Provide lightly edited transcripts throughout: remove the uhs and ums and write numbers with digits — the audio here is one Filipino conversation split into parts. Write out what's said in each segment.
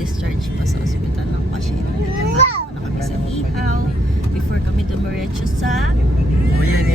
discharge pa sa ospital ng pasyente. Kakain na kami sa ihaw before kami dumiretso sa Bayan.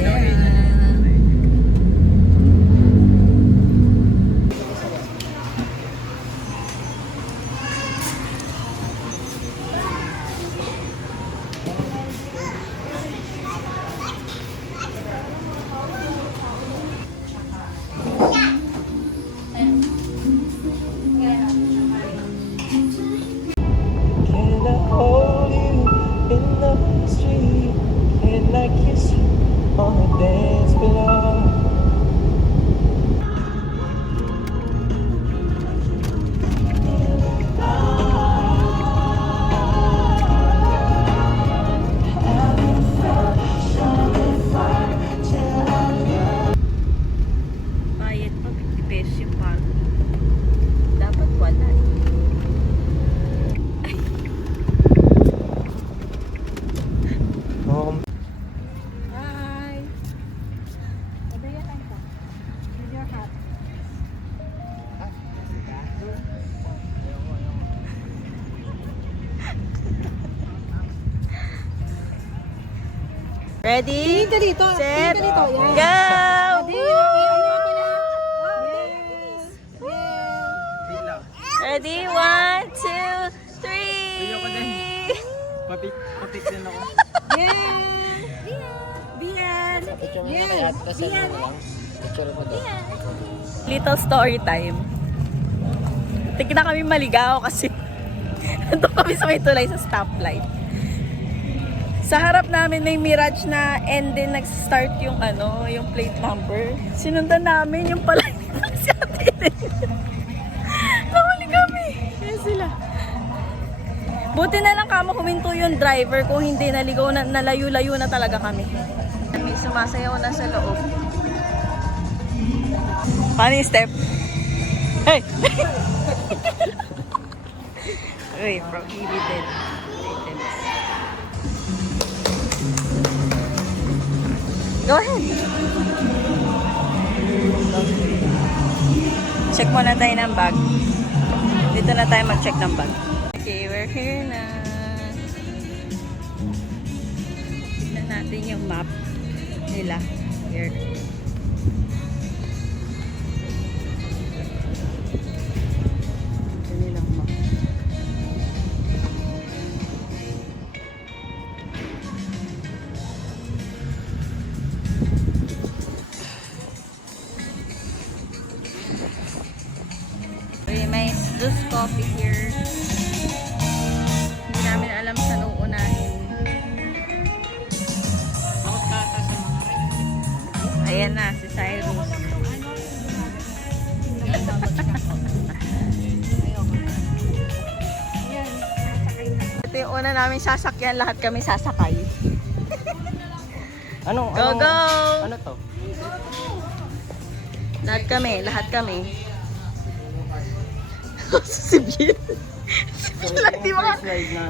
Bayad pa, 50 pesos yung parking. Dapat wala eh. Hi! Order yan lang ka. With your hat. Ready? Dito. Set, Dito. Yan. go! Ready? 1, 2, 3! Papik din ako. Bian. Picture mo na kaya, tapos ano mo lang. Picture mo daw. Little story time. Tignan kami maligaw kasi nandun kami sa may tulay sa stoplight. Sa harap namin may Mirage na and then nag-start yung yung plate number. Sinundan namin yung pala si Ate Eden. Nahuli kami. Yan sila. Buti na lang kamo huminto yung driver, kung hindi naligaw na, nalayo-layo na talaga kami. May sumasayaw na sa loob. Paano yung step? Hey! Uy, prohibited. Go ahead. Check muna tayo ng bag. Dito na tayo mag-check ng bag. Okay, we're here na. Tignan natin yung map nila. Here. Ito nilang map. Okay, may Zeus coffee here. Hindi namin alam sa nung unahin. Ayan na, si Cyrus. Ito yung una namin sasakyan, lahat kami sasakay. Ano? Go, go! Ano to? Lahat kami. Si Biel.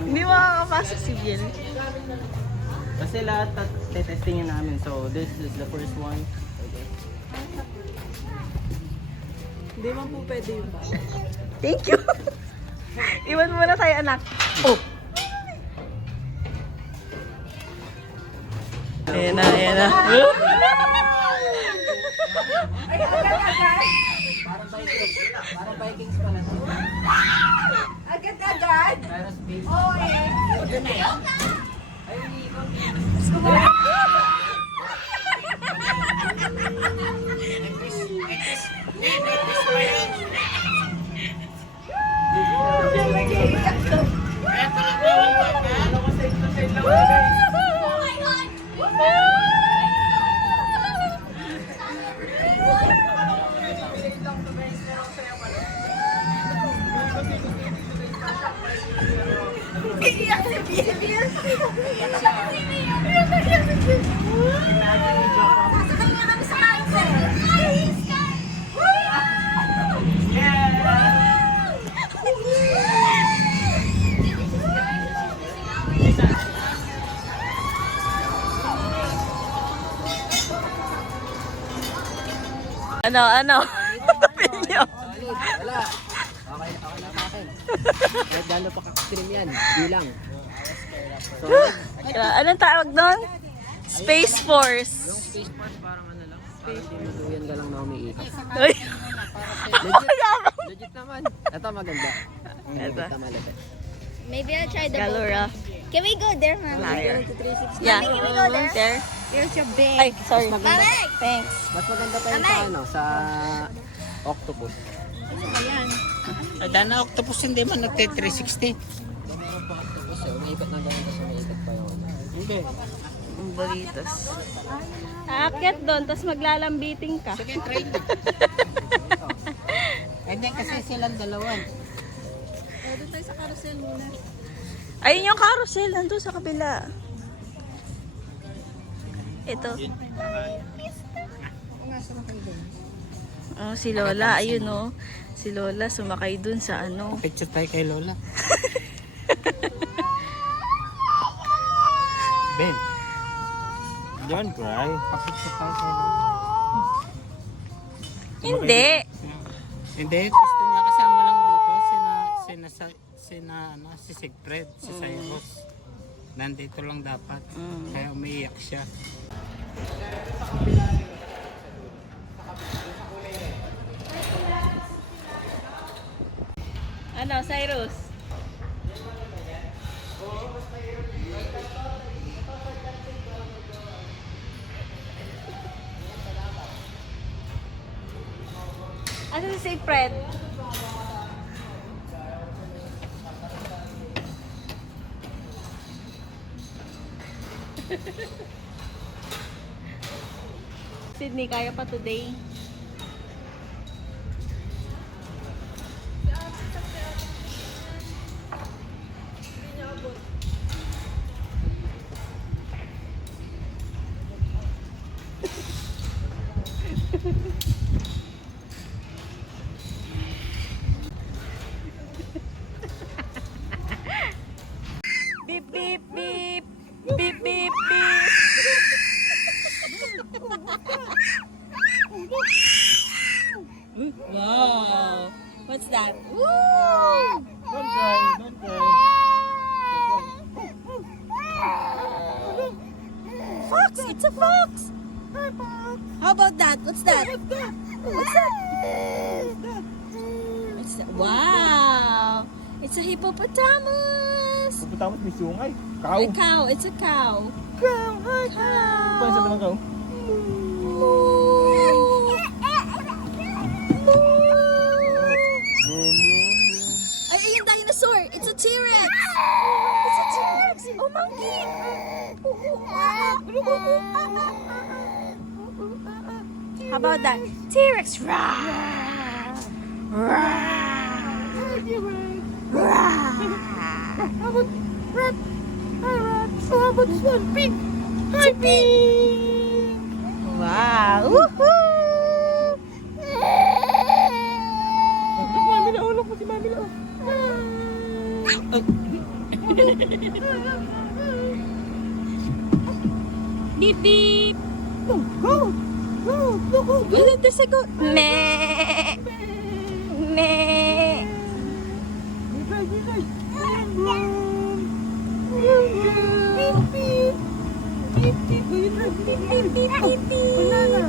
Hindi makakapasok si Biel. Kasi lahat testingin namin. So, this is the first one. Okay. Hindi man po pwede yung ba? Thank you. Iwan mo na tayo, anak. Oh. Ayan na. Parang Vikings pala. Agad-agad? Pero space. Oo eh. Ano na yan? Ay, hindi ko. Sasakay niya kami sa mindset. Ano? Wala. Okay na sa akin. Kahit gano'n pa ka-extreme yan, bilang. So, Anong tawag doon? Space Force. yung Space Force parang ano lang, parang dinuluyan ka lang na umiikot. Uy. Legit naman. Ito maganda. Ito. Ito malapit. Maybe I'll try the Galura. Can we go there, Mama? Liar. Yeah. Can we go there? There. There's your big. Ay, sorry. Mama! Thanks. Mas maganda pa yun sa ano, sa octopus. Dana octopus hindi man nagte-360. Octopus eh, umiikot na ganun kasi umiikot pa yun. Hindi. Ang bolitos. Aakyat doon, tapos maglalambiting ka. Sige, try na. Hindi kasi silang dalawa. Ayun yung carousel, nandun sa kabila. Ito. Oh, si Lola, ayun oh. Si Lola sumakay dun sa ano. Picture tayo kay Lola. Ben. Don't cry. Picture tayo kay Lola. Hindi. Hindi, gusto niya kasama lang dito si Sigfred, si Cyrus. Nandito lang dapat. Kaya umiiyak siya. Ano, Cyrus? Ano si Fred? Sydney, kaya pa today? Beep, beep, beep. Beep, beep, beep. Wow. What's that? Woo! Don't cry, don't cry. Fox! It's a fox! How about that? What's that? What's that? What's that? Wow! It's a hippopotamus! Pagkatapos may sungay. A cow. It's a cow. Cow. Paano sabi ng cow? Ay, yung dinosaur! It's a T-Rex! It's a T-Rex! Oh, monkey! How about that? T-Rex! Rawr! How about rat? How about this one? Pink! Hi, Pink! Wow! Woohoo! Mami na ulo ko si Mami na. Beep beep. Go go go go. There's a goat. Meh. Meh. Beep beep. Beep beep. Beep beep beep beep beep. Banana.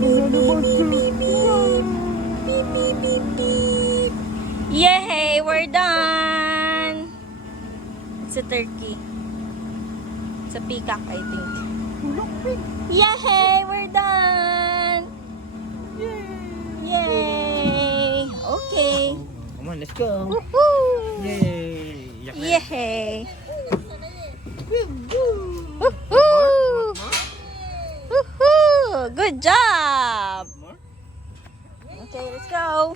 Beep beep beep beep beep. Beep beep beep beep. Yay, we're done. It's a turkey. It's a peacock, I think. Yay, we're done. Yay. Okay. Come on, let's go. Woohoo. Yay! Yay. Woohoo. Woohoo. Good job. Okay, let's go.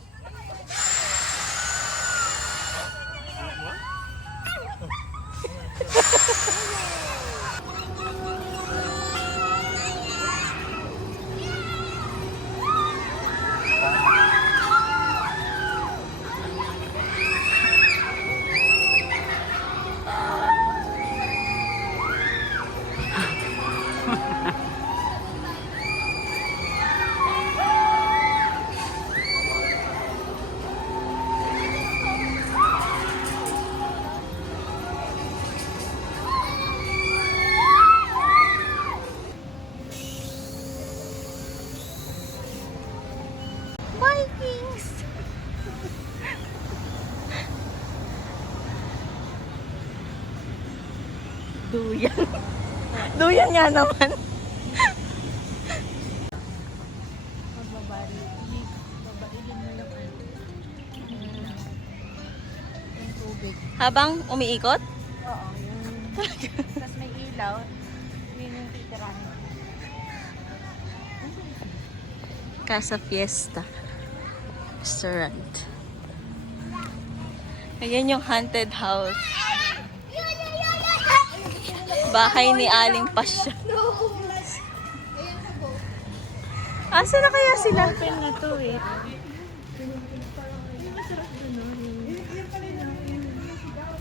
Duyan. Duyan nga naman. Habang umiikot? Oo, yung... Tapos may ilaw. Yun yung titirahin. Casa Fiesta Restaurant. Ayan yung haunted house. Bahay ni Aling Pasya. Asa na kaya sila? Open na to eh.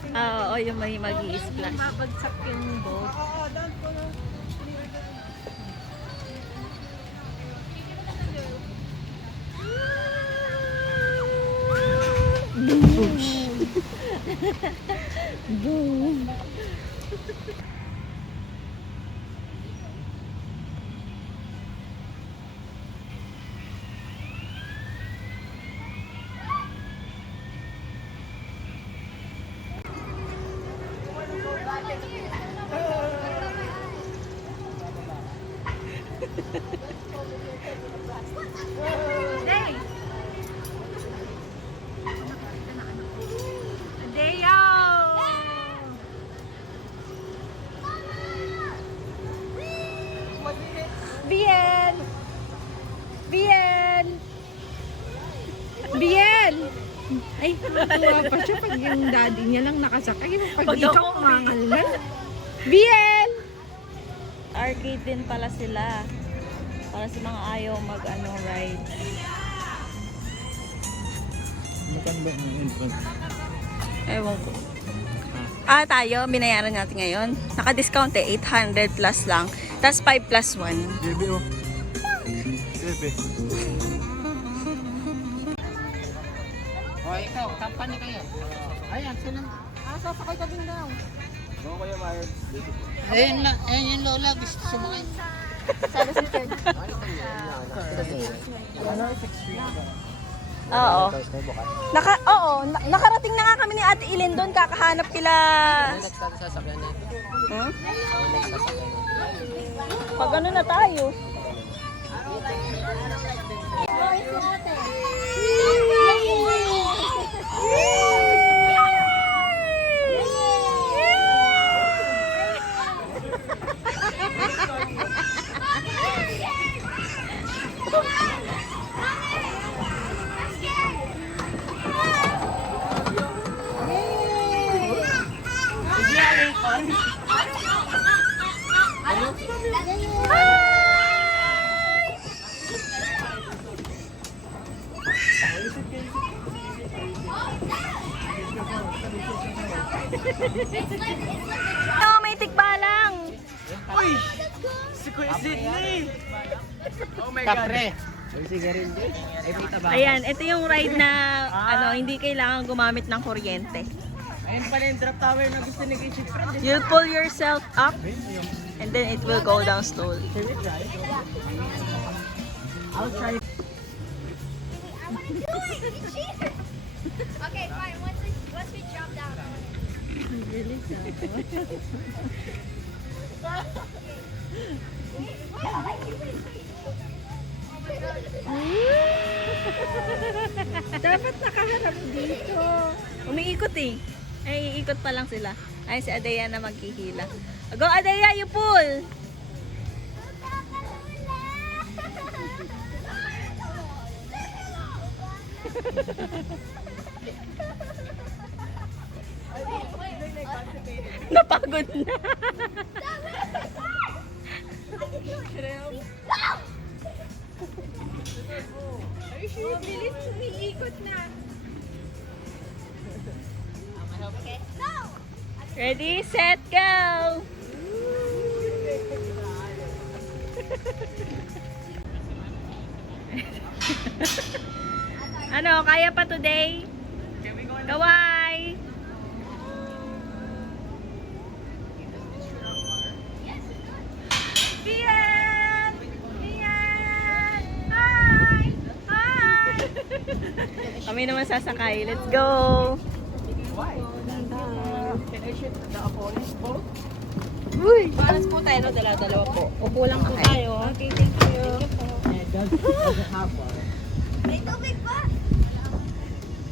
Oo, yung may mag-i-splash. Mabagsak yung boat. Bien! Bien! Bien! Ay, natuwa pa siya pag yung daddy niya lang nakasakay. Pag Pag ikaw ako umangal na. Bien! Arcade din pala sila. Para sa mga ayaw ride. Ewan ko. Tayo, binayaran natin ngayon. Naka-discount 800 plus lang. Tapos 5 plus 1. O ikaw, company kayo. Ayan, sila. Sasakay ka din daw. Ayun yung lola, gusto sumakay. Sabi si Third. Oo. Nakarating na nga kami ni Ate Ilin doon. Kakahanap kila... Next natin sasakyan natin. Hmm? Next sasakyan natin. Pag ano na tayo. May tikbalang. Uy! Si Kuya Sidney! Oh my Kapre. Ayan, ito yung ride na hindi kailangan gumamit ng kuryente. Ayun pala yung drop tower na gusto ni Kitchen Friend. You'll pull yourself up and then it will go down slowly. I'll try. Okay, fine. Once we drop down. Dapat nakaharap dito. Umiikot eh. Ay, iikot pa lang sila. Ay, si Adea na maghihila. Go, Adea, you pull! Napagod na. Bilis, umiikot na. Ready, set, go! Ano, kaya pa today? Kawai! Bian! Bian! Hi! Hi! Kami naman sasakay. Let's go! Why? Can I shoot the opponent's boat? Uy! Paras po tayo, no? Dalawa po. Upo lang po tayo. Okay, thank you. It doesn't have one. May tubig ba?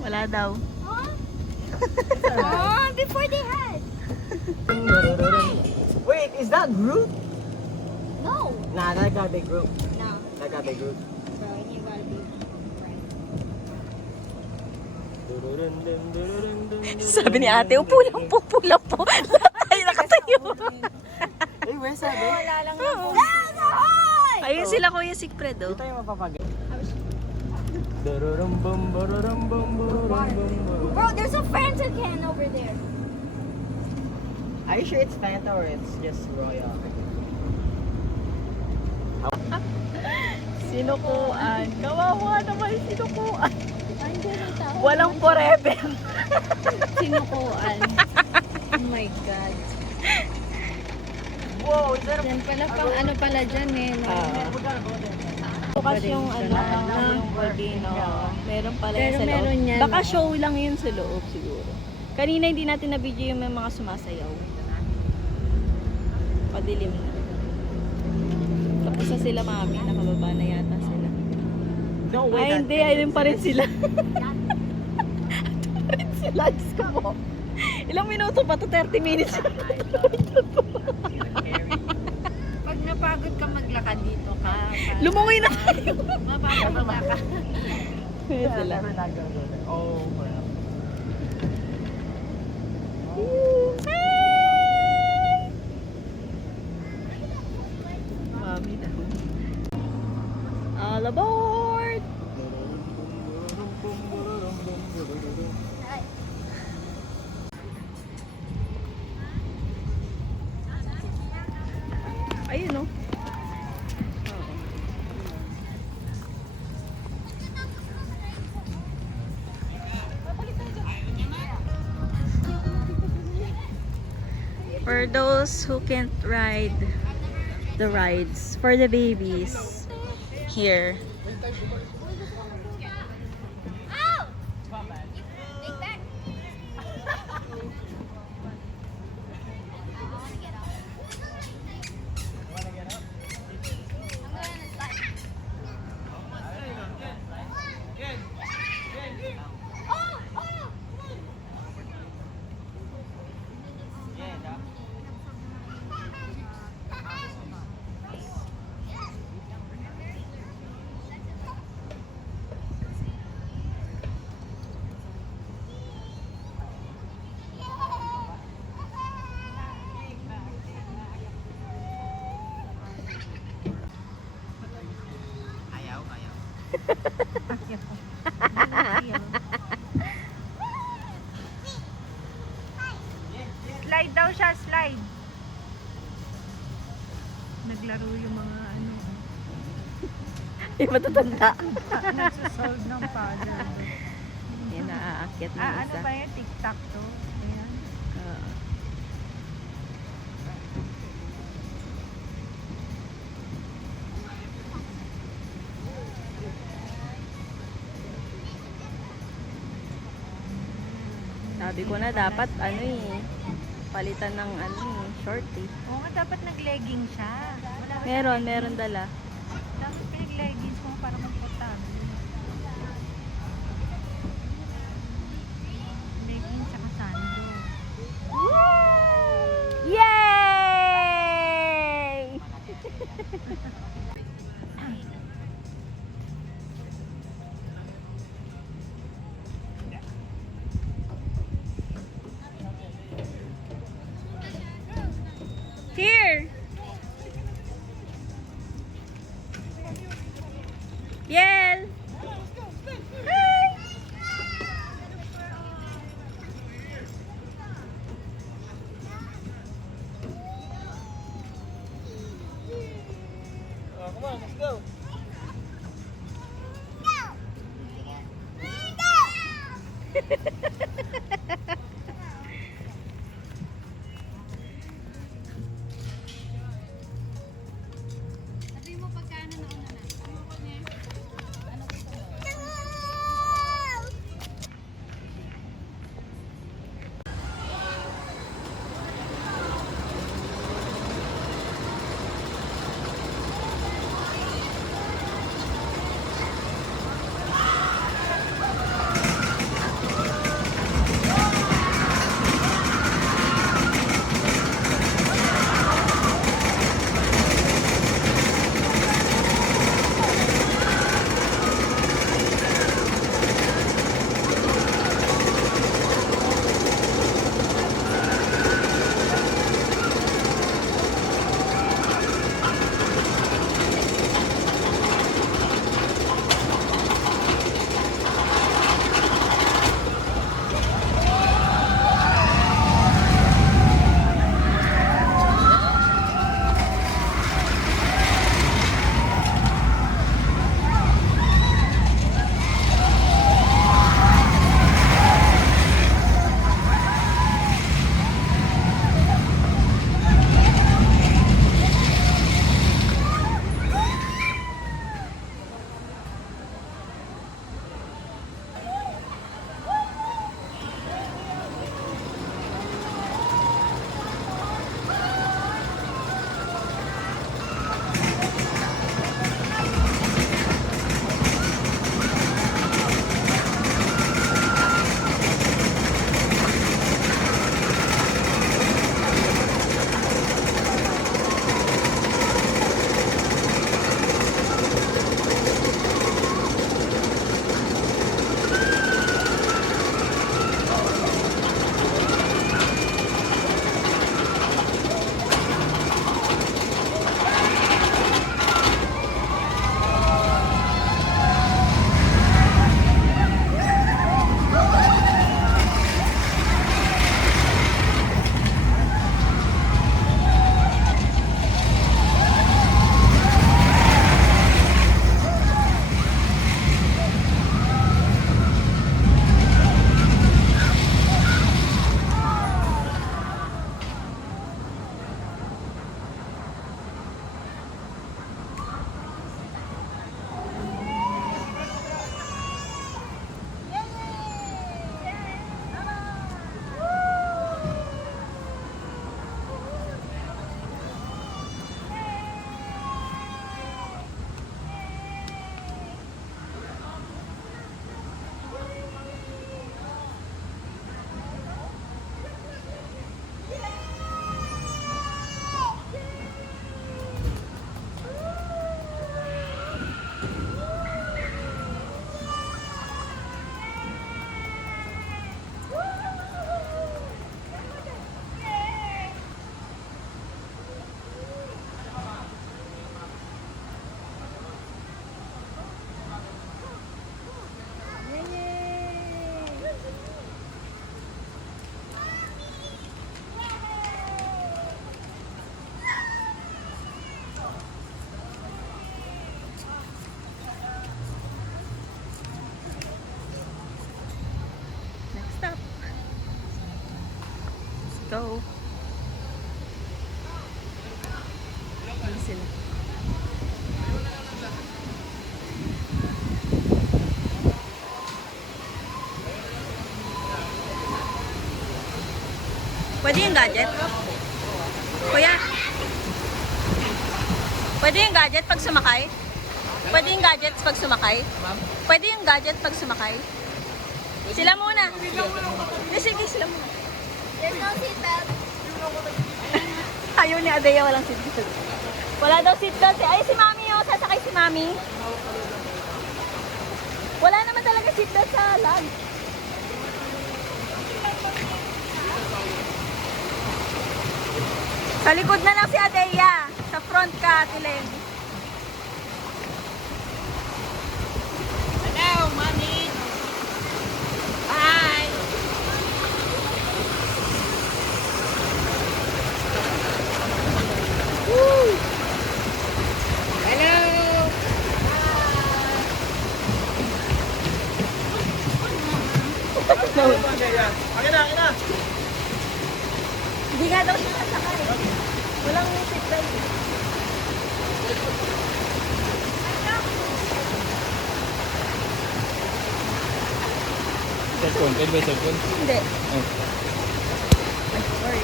Wala daw. Oh, before they had. Wait, is that Groot? No. Nah, that gotta be Groot. No. That gotta be Groot. Bro, you gotta be right. Sabi ni ate, upo lang po. Lahat tayo nakatayo. Hey, where's that? Bro? Wala lang na po. Ayun sila Kuya Sigfred, oh. Di tayo mapapag... Bro, there's a Fanta can over there. Are you sure it's Fanta or it's just Royal? Sinukuan. Kawawa naman sinukuan. Walang forever. Sinukuan. Oh my God. Whoa, is that Yan pala pang ano pala dyan eh. No? Bukas yung yung volcano. Meron pala Pero yun sa loob. meron yan. Baka show lang yun sa loob siguro. Kanina hindi natin na-video yung may mga sumasayaw. Padilim na. Tapos na sila mami. Nakababa na yata sila. No, Ay hindi, ayun pa rin sila. Ayun pa rin sila. Diyos ko po. Ilang minuto pa to? 30 minutes. Pag napagod ka maglakad dito ka. Lumungoy na tayo. Mapapagod ka. Ayun sila. We're not gonna go there. Oh, crap. Mami daw. All aboard! Ayun, no? For those who can't ride the rides, for the babies, here. Slide daw siya, slide. Naglaro yung mga ano. Yung matatanda. Nagsasolve ng puzzle. Yan, naaakyat na Ano isa. ba yan? TikTok to? Ayan. Oo. Sabi ko na dapat palitan ng short eh. Oo nga, dapat nag-legging siya. Meron dala. Dapat pinag-leggings mo para magportable. Leggings tsaka sando. Yay! Here. Yel. Hi. Come on, let's go. go. Ayan sila. Pwede yung gadget? Kuya? Pwede yung gadget pag sumakay? Pwede yung gadgets pag sumakay? Pwede yung gadget pag sumakay? Sila muna. Sige, sila muna. There's no seatbelt. Ayaw ni Adea, walang seatbelt. Wala daw seatbelt. Ay, si Mami oh. Sasakay si Mami. Wala naman talaga seatbelt sa lag. Sa likod na lang si Adea. Sa front ka, Ate Len. Hello, Mommy. Bye. Hello. Hindi nga daw siya sasakay. Walang seatbelt. Cellphone, pwede ba yung cellphone? Hindi. Oh. Ay, sorry.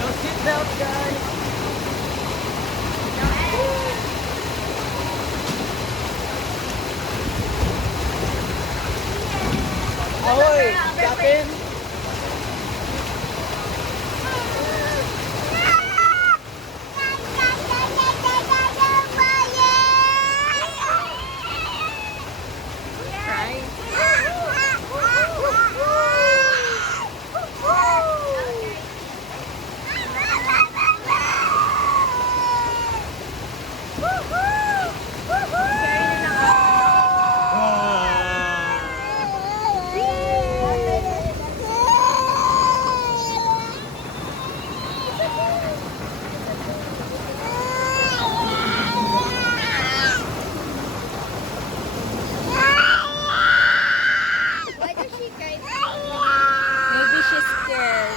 So seatbelt, guys. Ahoy! Captain! Why does she cry? Maybe she's scared.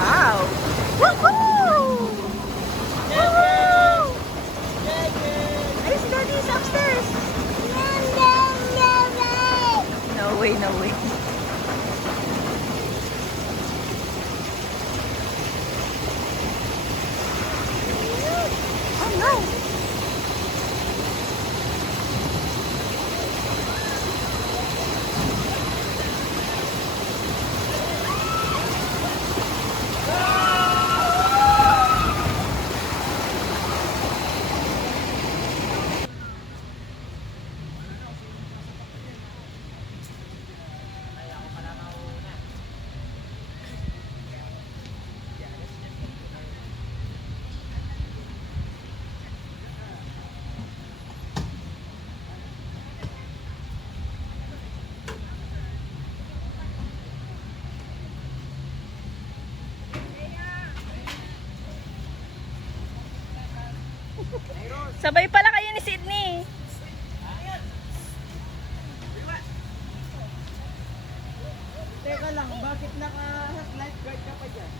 Wow! Woohoo! Woohoo! Ayos, Daddy's upstairs. No way, no way. Oh no! naka-lifeguard ka pa dyan.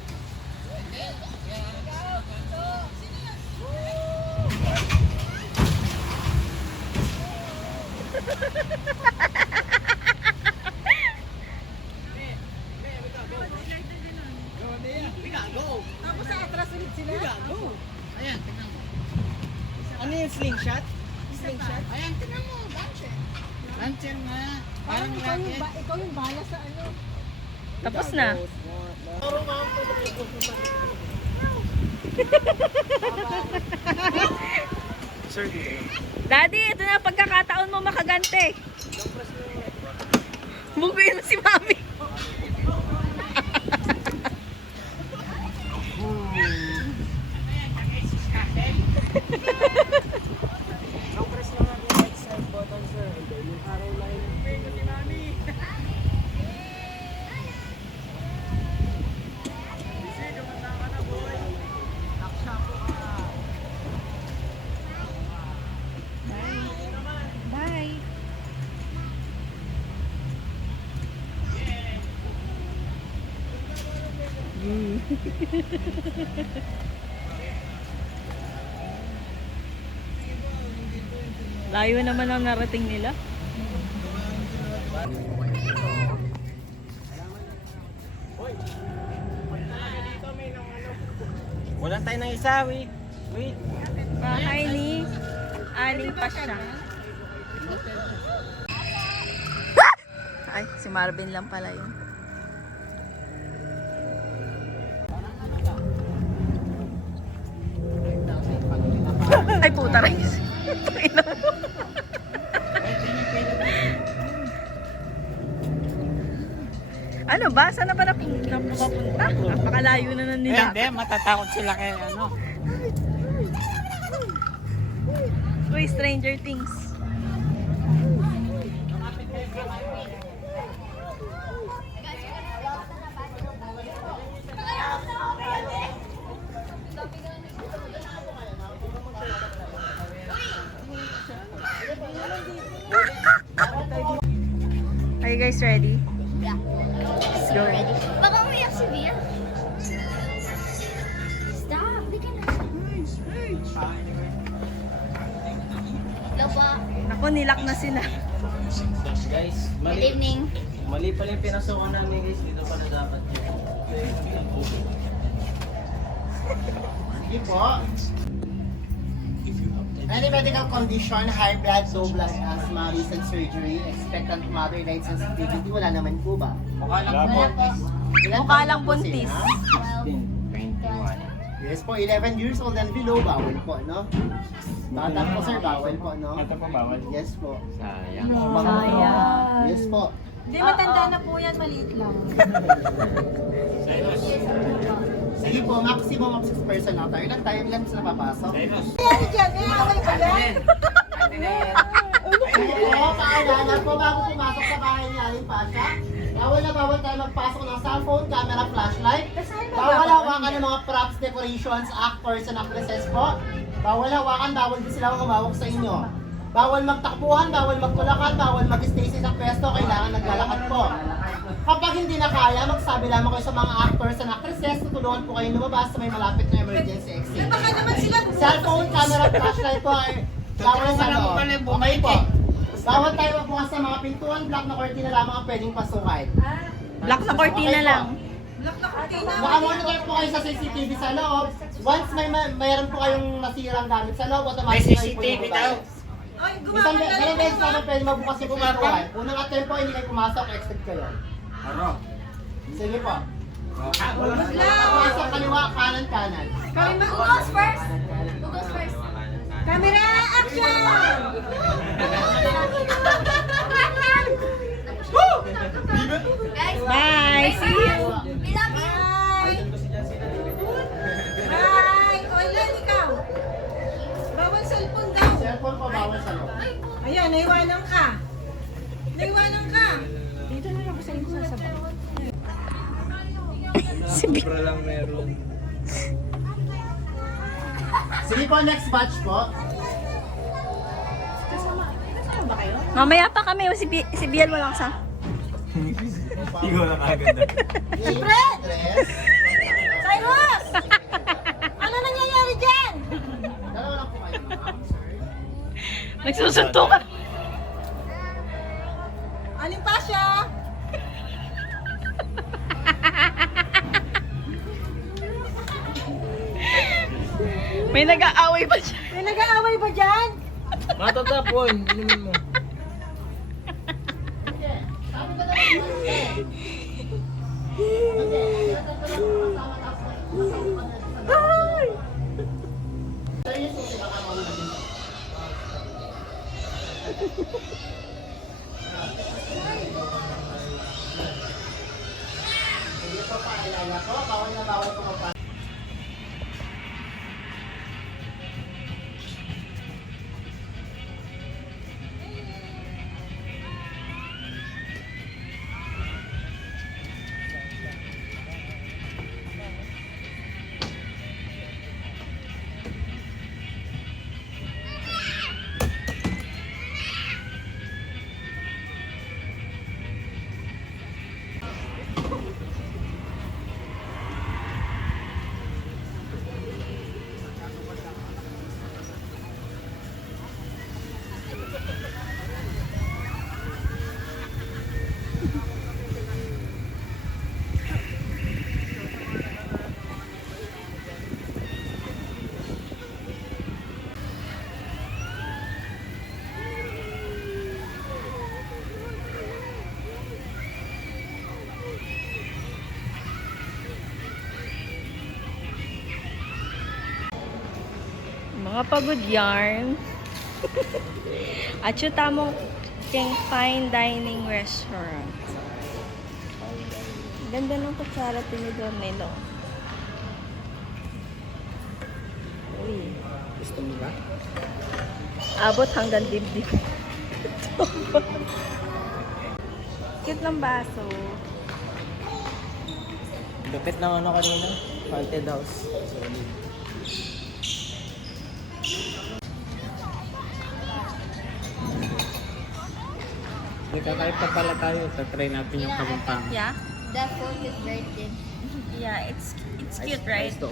Tapos sa atras ulit sila. Ayan, tingnan mo. Ano yung slingshot? Slingshot? Ayan, tingnan mo. Launcher. Launcher nga. Parang rocket. Ikaw yung bahala sa ano. Tapos na. Sir, dito. Daddy, ito na pagkakataon mo makagante. Buguin mo si Mami. Ang press lang ang right side button, sir. And then yung arrow line. Si Mami. Bye. Layo naman ang narating nila. Wala tayo ng isa, wait. Wait. Bahay ni Aling Pasya. Ay, si Marvin lang pala yun. Ay, puta Rice. Ano ba? Saan na ba napunta? Napakalayo na nila. Hindi, matatakot sila kay ano. Uy, Stranger Things. Are you guys ready? Yeah. Let's go. Ready? Baka umiyak si Bia. Stop. Di ka na. Hello po. Ako, nilak na sila. Guys, Good evening. mali pala yung pinasukan namin, guys. Dito pala dapat yun. Sige po. Any medical condition, high blood, low blood, asthma, recent surgery, expectant mother, light sensitivity, wala naman po ba? Mukha lang po. Wala po. Ilan Mukha taon lang po buntis. sila? 12. Yes po, 11 years old and below, bawal po, no? Bata po sir, bawal po, no? Ito po bawal. Yes po. Sayang. Sayang. Yes po. Hindi, matanda na po yan. Maliit lang. Sige po, maximum of 6 person na tayo. Ilan tayo, ilan sila papasok? Sige po, paalala po, bago pumasok sa bahay ni Aling Pasha, bawal na bawal tayo magpasok ng cellphone, camera, flashlight. Bawal hawakan ng mga props, decorations, actors, and actresses po. Bawal hawakan, bawal din sila humawak sa inyo. Bawal magtakbuhan, bawal magtulakan, bawal mag-stay sa isang pwesto, kailangan naglalakad po. Kapag hindi na kaya, magsabi lamang kayo sa mga actors and actresses, tutulungan po kayo lumabas sa may malapit na emergency exit. Cellphone, camera, flashlight po ay bawal sa loob. Okay po. Bawal tayo magbukas sa mga pintuan, black na cortina lamang ang pwedeng pasukan. Black na cortina Okay po. lang. Makamonitor po kayo sa CCTV sa loob. Once mayroon po kayong nasirang gamit sa loob, automatic May kayo po CCTV yung daw. Isang beses naman pwede magbukas yung pintuan. Unang attempt po, hindi kayo pumasok, exit kayo. Ano? Sige po. Pumasok kaliwa, kanan, kanan. Who goes first? Who goes first? Camera, action! Guys, Bye! See you! we love you! Hi! Olan, ikaw! Bawal cellphone daw. Cellphone po, bawal sa loob. Ayan, naiwanan ka. Naiwanan ka. Dito na lang ako sa inyo sasabaw. Sige po, next batch po. Mamaya pa kami. Si Biel walang sa. Ikaw na kaganda. Dress. Cyrus! Ano nangyayari dyan? Dalawa lang po kayo, ma'am, sir. Nagsusunto ka. Aling Pasha? May nag-aaway pa siya. May nag-aaway ba dyan? Matatapon, inumin mo. Sabi ko na lang po, eh. Hindi, kasama tapos sir, yung susi baka maulagin. Hindi po pa, ilala po. Bawal na bawal po pa. Mga pagod yarn. At yung tamong fine dining restaurant. Ganda ng kutsara tinidor nila. Uy. Gusto mo ba? Abot hanggang dibdib. Cute ng baso. Lupit ng ano kanina. Haunted house. Nagkakaip pa pala tayo. Tatry natin yung Kapampangan. Yeah? The food is very thin. Yeah, it's cute, right? I'm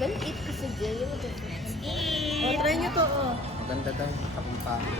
gonna eat quesadilla with the friends. Eat! Try nyo to, oh. Maganda daw yung Kapampangan.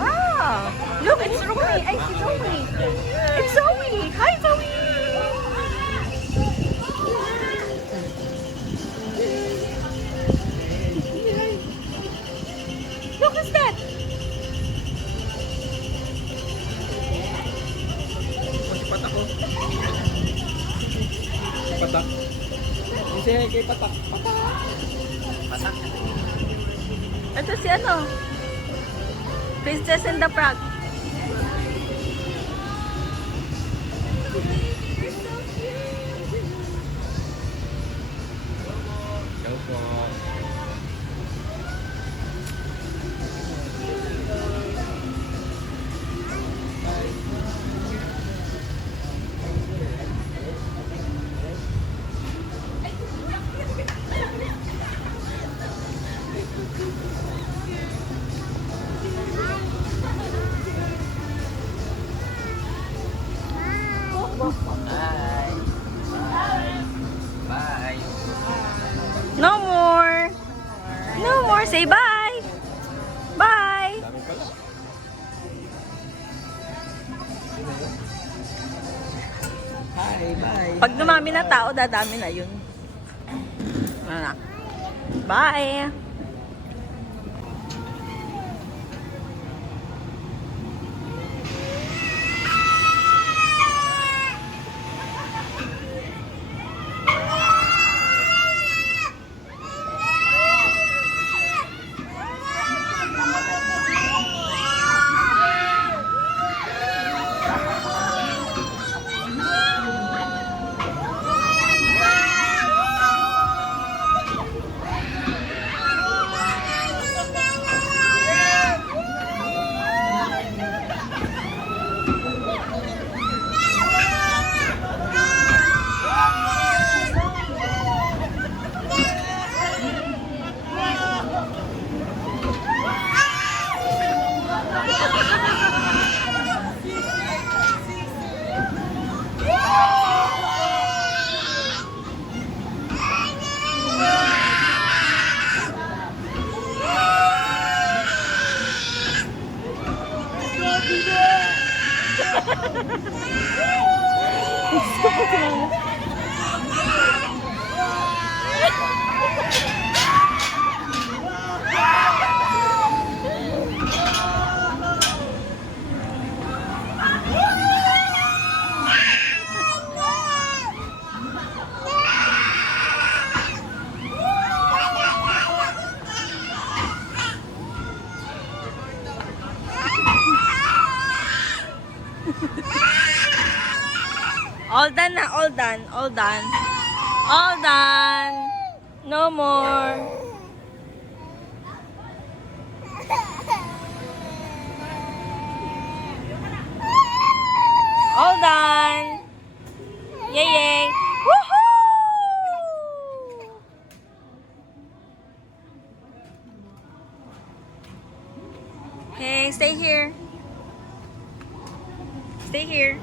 Wow! Look, it's Zoe! Ay, si Zoe! It's Zoe! Hi, Zoe! Look, who's that? Patak ko. Patak. Kasi kay Patak. Patak. Ito si ano? Princess and the Frog. Ciao po. Bye. Bye. No more! No more! Say bye! Bye! Dami pala. Hi, bye. Pag dumami na tao, dadami na yun. Ano na? Bye! All done na, all done, all done. All done. No more. All done. Yay, yay. Woohoo! Okay, stay here. Stay here.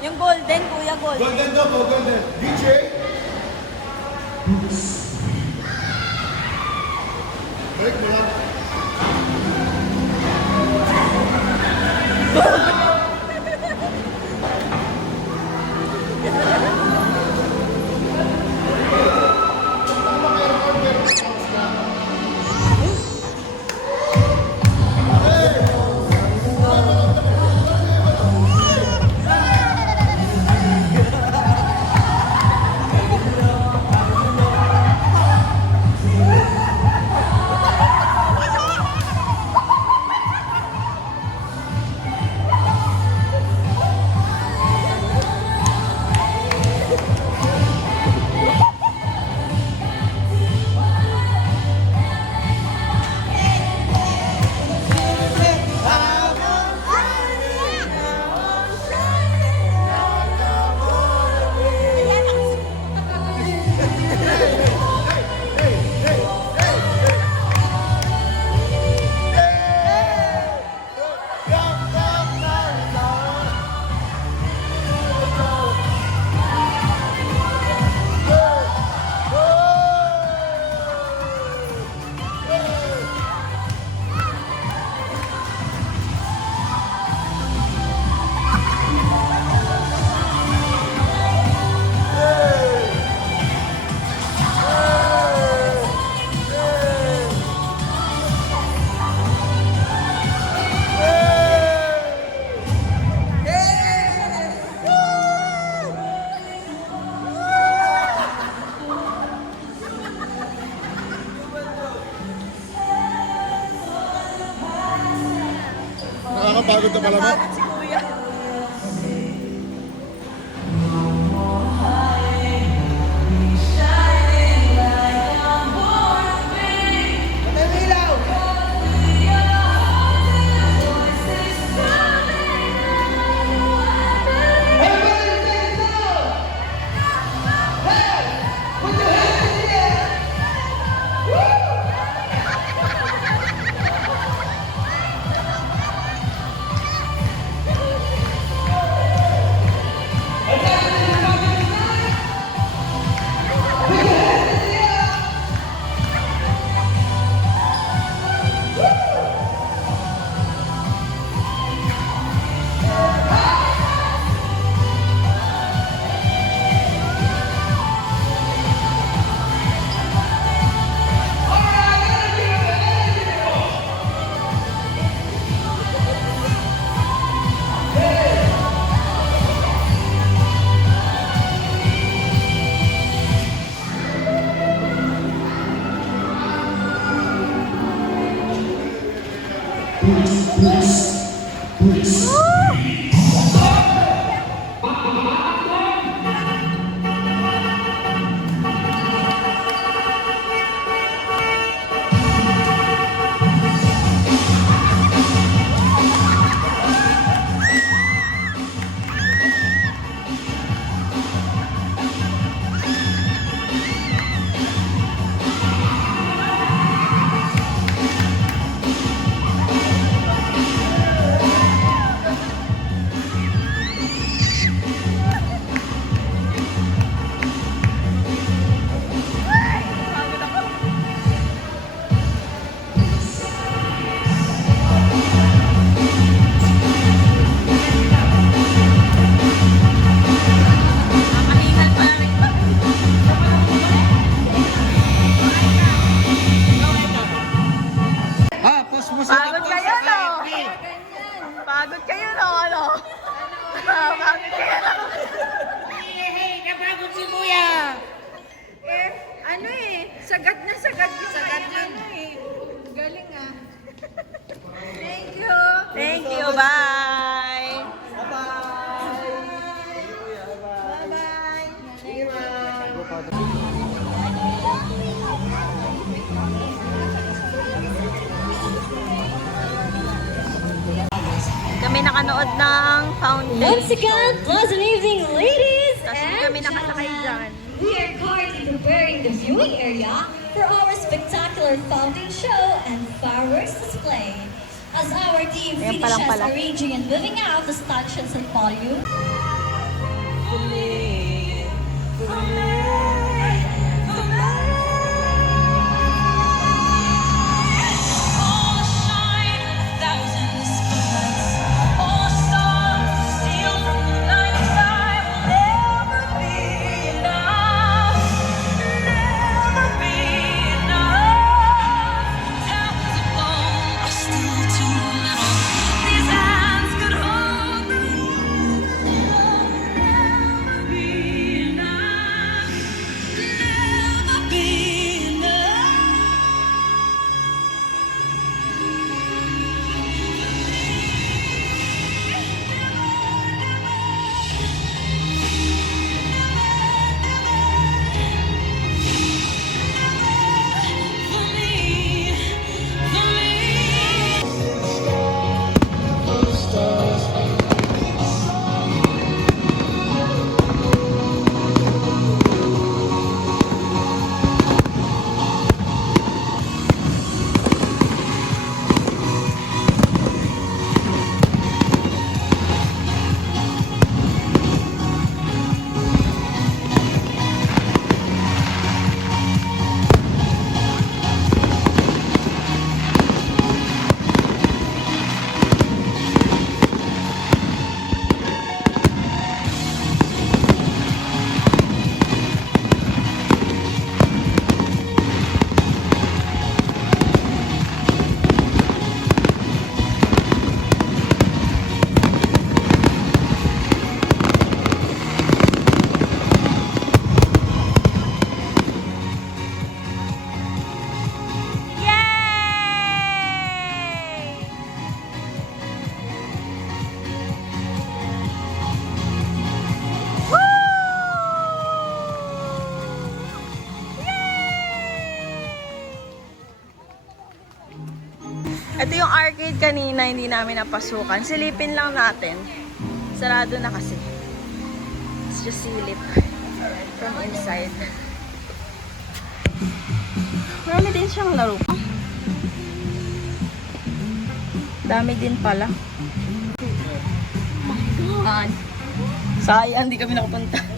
Yung golden, kuya, golden. Golden daw po, golden. DJ? Balik mo lang. Nakakapagod na pala mo. Napagod si kuya. Pagod kayo, no? Pagod kayo, no? Ano? Pagod kayo, no? Ano sagad na sagad yung sagad ano Galing Thank you. Thank you, bye! Kami nakanood ng fountain. Once again, pleasant evening, ladies Tapos hindi and kami nakasakay dyan. we are currently preparing the viewing area for our spectacular fountain show and fireworks display. As our team Ayan palang finishes pala. arranging and moving out the stanchions and volume, Ito yung arcade kanina, hindi namin napasukan. Silipin lang natin. Sarado na kasi. Let's just silip from inside. Marami din siyang laro. Dami din pala. Oh my God. Sayang, hindi kami nakapunta.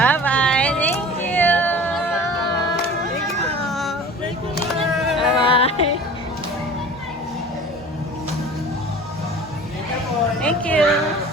Bye-bye. Thank you. Bye-bye. Thank you.